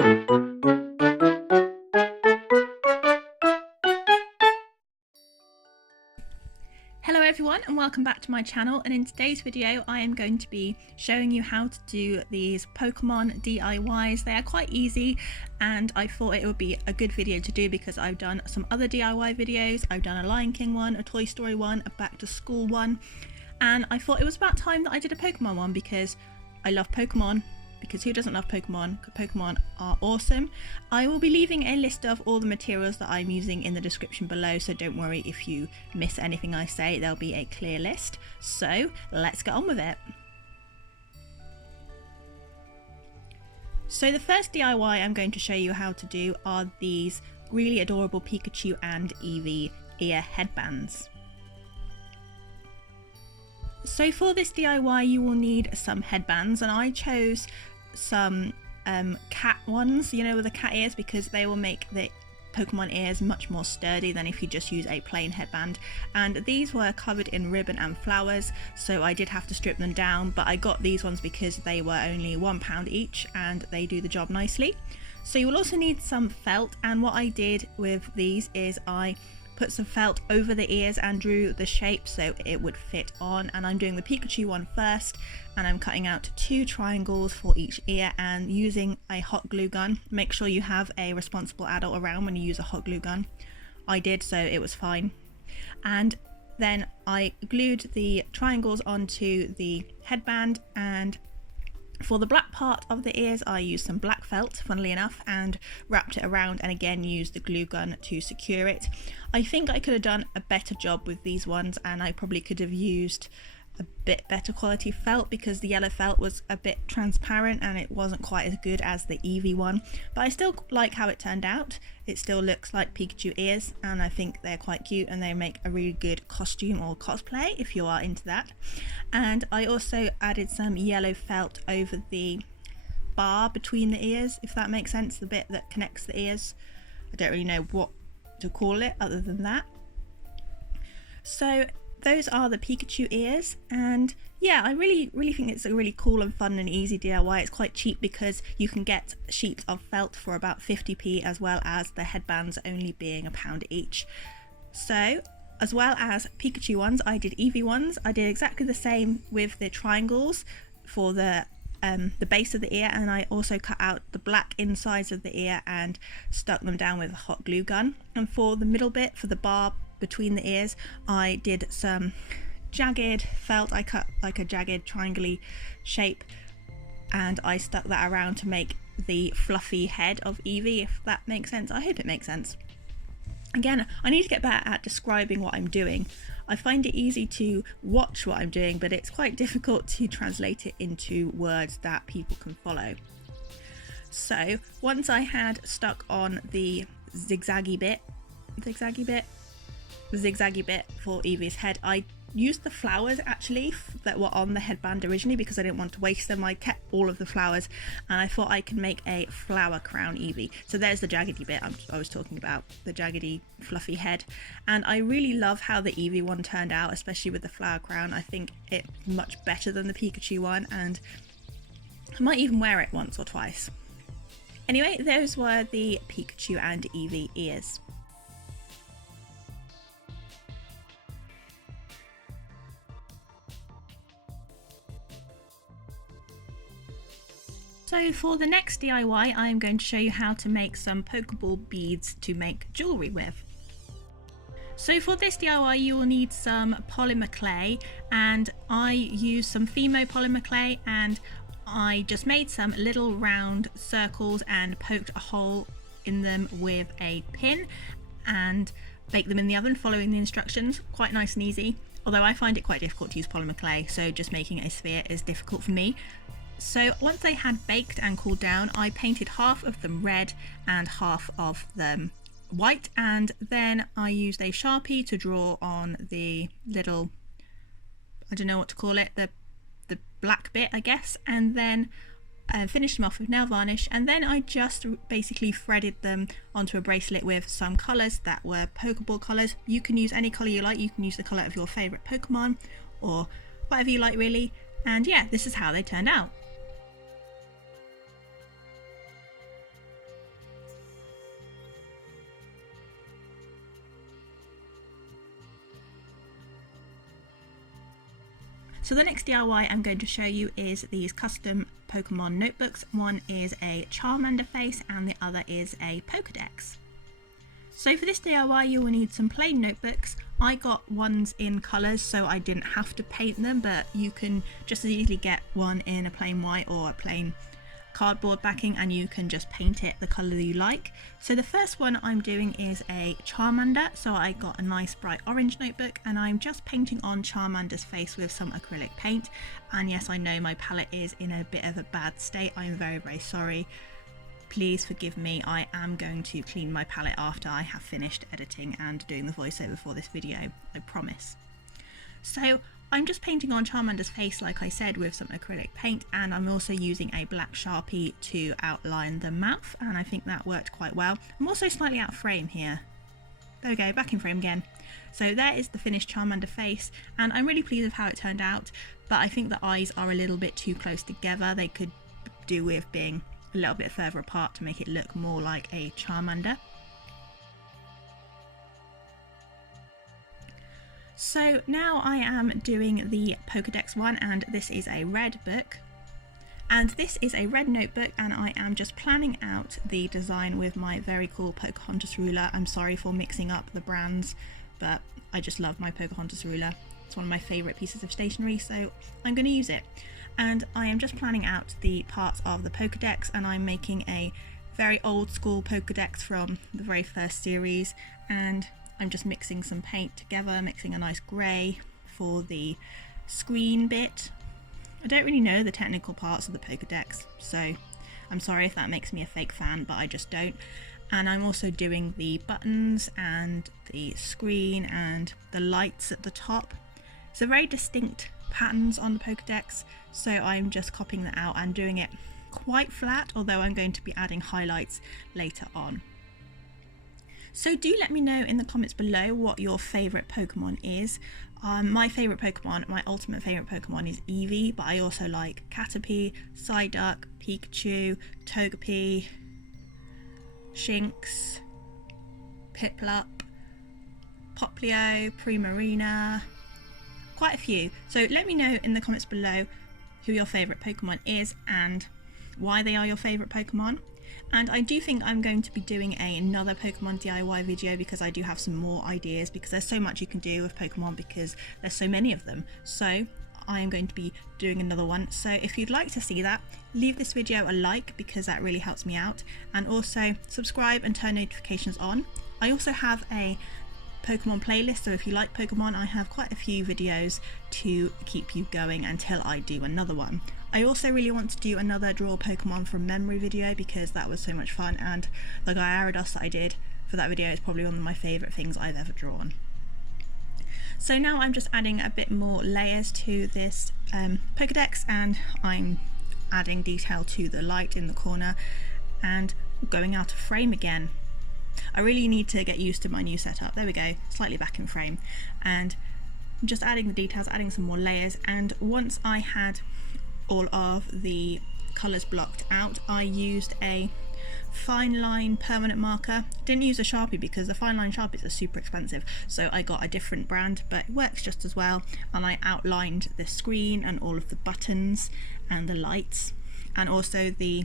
Hello everyone and welcome back to my channel, and in today's video I am going to be showing you how to do these Pokemon DIYs. They are quite easy and I thought it would be a good video to do because I've done some other DIY videos. I've done a Lion King one, a Toy Story one, a back to school one, and I thought it was about time that I did a Pokemon one because I love Pokemon. Because who doesn't love Pokemon? Pokemon are awesome. I will be leaving a list of all the materials that I'm using in the description below, so don't worry if you miss anything I say, there'll be a clear list. So let's get on with it. So the first DIY I'm going to show you how to do are these really adorable Pikachu and Eevee ear headbands. So for this DIY you will need some headbands, and I chose some cat ones, you know, with the cat ears, because they will make the Pokemon ears much more sturdy than if you just use a plain headband. And these were covered in ribbon and flowers, so I did have to strip them down, but I got these ones because they were only £1 each and they do the job nicely. So you will also need some felt, and what I did with these is I put some felt over the ears and drew the shape so it would fit on. And I'm doing the Pikachu one first, and I'm cutting out 2 triangles for each ear and using a hot glue gun. Make sure you have a responsible adult around when you use a hot glue gun. I did, so it was fine. And then I glued the triangles onto the headband, and for the black part of the ears I used some black felt, funnily enough, and wrapped it around, and again used the glue gun to secure it. I think I could have done a better job with these ones, and I probably could have used a bit better quality felt because the yellow felt was a bit transparent and it wasn't quite as good as the Eevee one. But I still like how it turned out. It still looks like Pikachu ears, and I think they're quite cute and they make a really good costume or cosplay if you are into that. And I also added some yellow felt over the bar between the ears, if that makes sense, the bit that connects the ears. I don't really know what to call it other than that. So those are the Pikachu ears, and yeah, I really think it's a really cool and fun and easy DIY. It's quite cheap because you can get sheets of felt for about 50p, as well as the headbands only being £1 each. So as well as Pikachu ones, I did Eevee ones. I did exactly the same with the triangles for the base of the ear, and I also cut out the black insides of the ear and stuck them down with a hot glue gun. And for the middle bit, for the bar between the ears, I did some jagged felt. I cut like a jagged triangle-y shape and I stuck that around to make the fluffy head of Eevee, if that makes sense. I hope it makes sense. Again, I need to get better at describing what I'm doing. I find it easy to watch what I'm doing, but it's quite difficult to translate it into words that people can follow. So once I had stuck on the zigzaggy bit for Eevee's head, I used the flowers actually that were on the headband originally because I didn't want to waste them. I kept all of the flowers and I thought I could make a flower crown Eevee. So there's the jaggedy bit I was talking about, the jaggedy fluffy head. And I really love how the Eevee one turned out, especially with the flower crown. I think it's much better than the Pikachu one, and I might even wear it once or twice. Anyway, those were the Pikachu and Eevee ears. So for the next DIY, I am going to show you how to make some Pokeball beads to make jewellery with. So for this DIY you will need some polymer clay, and I used some Fimo polymer clay, and I just made some little round circles and poked a hole in them with a pin and baked them in the oven following the instructions. Quite nice and easy, although I find it quite difficult to use polymer clay, so just making a sphere is difficult for me. So once they had baked and cooled down, I painted half of them red and half of them white, and then I used a Sharpie to draw on the little, I don't know what to call it, the black bit I guess, and then finished them off with nail varnish, and then I just basically threaded them onto a bracelet with some colours that were Pokeball colours. You can use any colour you like, you can use the colour of your favourite Pokemon or whatever you like really, and yeah, this is how they turned out. So the next DIY I'm going to show you is these custom Pokemon notebooks. One is a Charmander face and the other is a Pokedex. So for this DIY you will need some plain notebooks. I got ones in colours so I didn't have to paint them, but you can just as easily get one in a plain white or a plain cardboard backing and you can just paint it the colour you like. So the first one I'm doing is a Charmander, so I got a nice bright orange notebook and I'm just painting on Charmander's face with some acrylic paint. And yes, I know my palette is in a bit of a bad state, I'm very sorry. Please forgive me, I am going to clean my palette after I have finished editing and doing the voiceover for this video, I promise. So I'm just painting on Charmander's face like I said with some acrylic paint, and I'm also using a black Sharpie to outline the mouth, and I think that worked quite well. I'm also slightly out of frame here. There we go, back in frame again. So there is the finished Charmander face and I'm really pleased with how it turned out, but I think the eyes are a little bit too close together. They could do with being a little bit further apart to make it look more like a Charmander. So now I am doing the Pokedex one, and this is a red book. And this is a red notebook and I am just planning out the design with my very cool Pocahontas ruler. I'm sorry for mixing up the brands, but I just love my Pocahontas ruler. It's one of my favourite pieces of stationery, so I'm going to use it. And I am just planning out the parts of the Pokedex, and I'm making a very old school Pokedex from the very first series, and I'm just mixing some paint together, mixing a nice grey for the screen bit. I don't really know the technical parts of the Pokedex, so I'm sorry if that makes me a fake fan, but I just don't. And I'm also doing the buttons and the screen and the lights at the top. It's a very distinct patterns on the Pokedex, so I'm just copying that out and doing it quite flat, although I'm going to be adding highlights later on. So do let me know in the comments below what your favourite Pokemon is. My favourite Pokemon, my ultimate favourite Pokemon is Eevee, but I also like Caterpie, Psyduck, Pikachu, Togepi, Shinx, Piplup, Poplio, Primarina, quite a few. So let me know in the comments below who your favourite Pokemon is and why they are your favourite Pokemon. And I do think I'm going to be doing another Pokemon DIY video because I do have some more ideas, because there's so much you can do with Pokemon because there's so many of them. So I am going to be doing another one. So if you'd like to see that, leave this video a like because that really helps me out, and also subscribe and turn notifications on. I also have a Pokemon playlist, so if you like Pokemon, I have quite a few videos to keep you going until I do another one. I also really want to do another draw Pokemon from memory video because that was so much fun, and the Gyarados that I did for that video is probably one of my favourite things I've ever drawn. So now I'm just adding a bit more layers to this Pokedex, and I'm adding detail to the light in the corner and going out of frame again. I really need to get used to my new setup. There we go, slightly back in frame, and I'm just adding the details, adding some more layers. And once I had all of the colours blocked out, I used a Fineliner permanent marker. Didn't use a Sharpie because the Fineliner Sharpies are super expensive, so I got a different brand, but it works just as well. And I outlined the screen and all of the buttons and the lights, and also the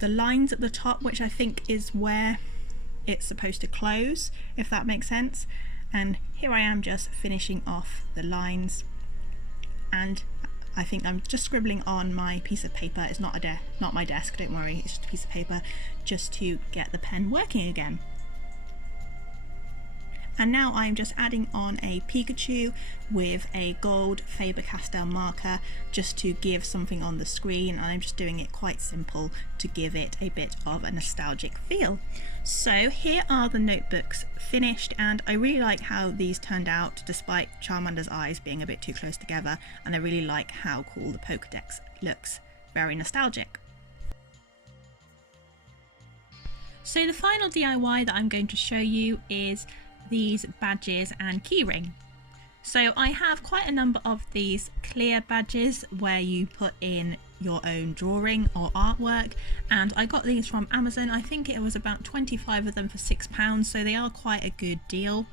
lines at the top, which I think is where it's supposed to close, if that makes sense. And here I am just finishing off the lines, and I think I'm just scribbling on my piece of paper. It's not my desk, don't worry, it's just a piece of paper, just to get the pen working again. And now I'm just adding on a Pikachu with a gold Faber-Castell marker just to give something on the screen, and I'm just doing it quite simple to give it a bit of a nostalgic feel. So here are the notebooks finished, and I really like how these turned out despite Charmander's eyes being a bit too close together, and I really like how cool the Pokedex looks, very nostalgic. So the final DIY that I'm going to show you is these badges and keyring. So I have quite a number of these clear badges where you put in your own drawing or artwork, and I got these from Amazon. I think it was about 25 of them for £6, so they are quite a good deal.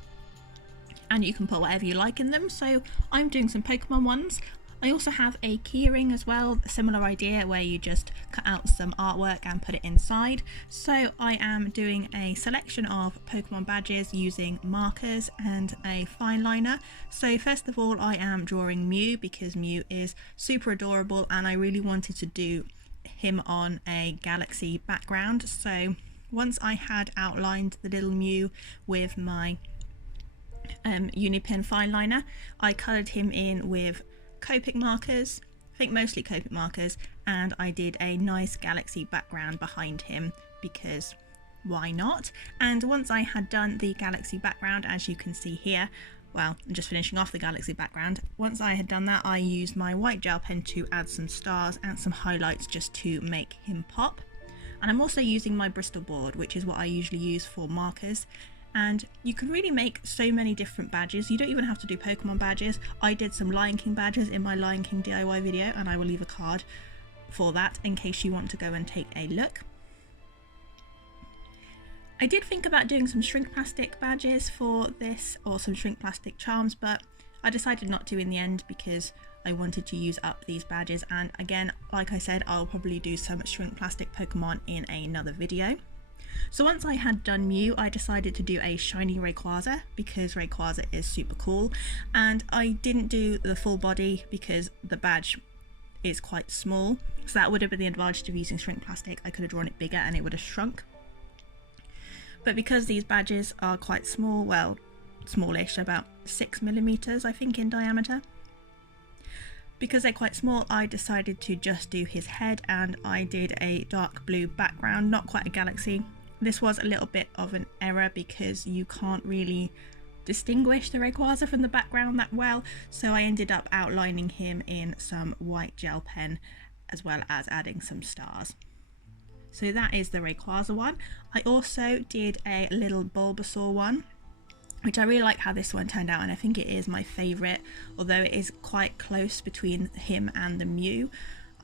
and you can put whatever you like in them. So I'm doing some Pokemon ones. I also have a keyring as well, a similar idea where you just cut out some artwork and put it inside. So I am doing a selection of Pokemon badges using markers and a Fineliner. So first of all, I am drawing Mew because Mew is super adorable and I really wanted to do him on a galaxy background. So once I had outlined the little Mew with my Unipin Fineliner, I coloured him in with Copic markers, I think mostly Copic markers, and I did a nice galaxy background behind him because why not? And once I had done the galaxy background, as you can see here, well, I'm just finishing off the galaxy background. Once I had done that, I used my white gel pen to add some stars and some highlights just to make him pop. And I'm also using my Bristol board, which is what I usually use for markers. And you can really make so many different badges. You don't even have to do Pokemon badges. I did some Lion King badges in my Lion King DIY video, and I will leave a card for that in case you want to go and take a look. I did think about doing some shrink plastic badges for this, or some shrink plastic charms, but I decided not to in the end because I wanted to use up these badges. And again, like I said, I'll probably do some shrink plastic Pokemon in another video. So once I had done Mew, I decided to do a shiny Rayquaza because Rayquaza is super cool, and I didn't do the full body because the badge is quite small, so that would have been the advantage of using shrink plastic. I could have drawn it bigger and it would have shrunk, but because these badges are quite small, well, smallish, about 6mm I think in diameter, because they're quite small, I decided to just do his head, and I did a dark blue background, not quite a galaxy. This was a little bit of an error because you can't really distinguish the Rayquaza from the background that well, so I ended up outlining him in some white gel pen as well as adding some stars. So that is the Rayquaza one. I also did a little Bulbasaur one, which I really like how this one turned out, and I think it is my favourite, although it is quite close between him and the Mew.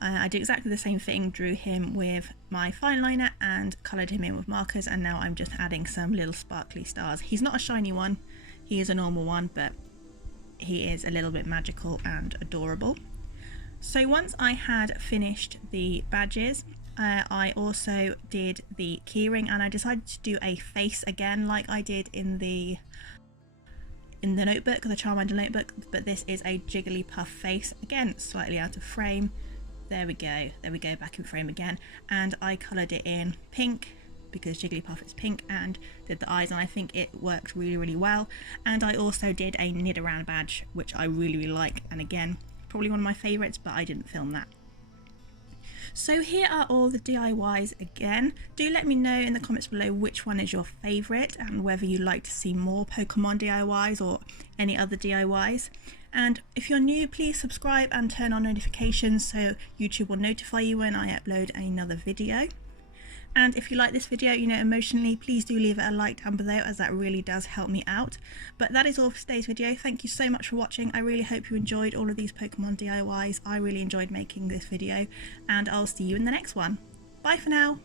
I did exactly the same thing, drew him with my Fineliner and coloured him in with markers, and now I'm just adding some little sparkly stars. He's not a shiny one, he is a normal one, but he is a little bit magical and adorable. So once I had finished the badges, I also did the keyring, and I decided to do a face again like I did in the notebook, the Charmander notebook, but this is a Jigglypuff face, again slightly out of frame. There we go, back in frame again, and I coloured it in pink because Jigglypuff is pink, and did the eyes, and I think it worked really well. And I also did a Nidoran badge, which I really like, and again, probably one of my favourites, but I didn't film that. So here are all the DIYs again. Do let me know in the comments below which one is your favourite and whether you'd like to see more Pokemon DIYs or any other DIYs. And if you're new, please subscribe and turn on notifications so YouTube will notify you when I upload another video. And if you like this video, you know, emotionally, please do leave it a like down below, as that really does help me out. But that is all for today's video. Thank you so much for watching. I really hope you enjoyed all of these Pokemon DIYs. I really enjoyed making this video, and I'll see you in the next one. Bye for now.